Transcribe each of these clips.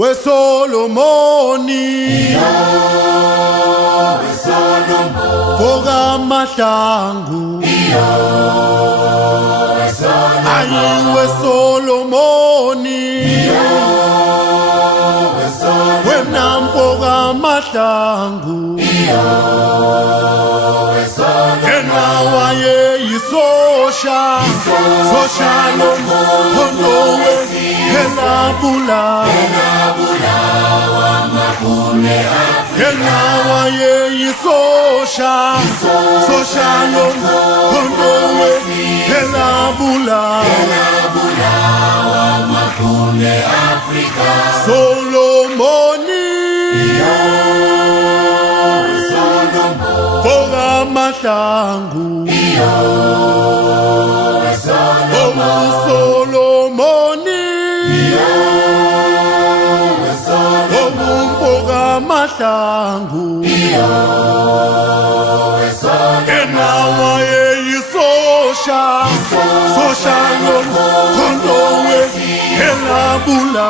weSolomoni Boga mahlangu ayi weSolomoni wenampoka mahlangu yena waye yisosha lo mpondo helabula yena waye yisosha lo mpondo helabula Solomoni Boga mahlangu Solomoni Boga mahlangu yena waye yisosha lo mpondo helabula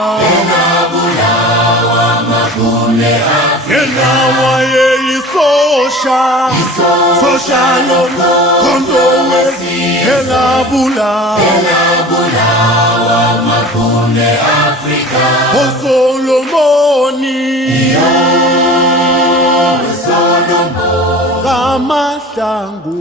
yena waye yisosha lo mpondo helabula Solomoni kamahlangu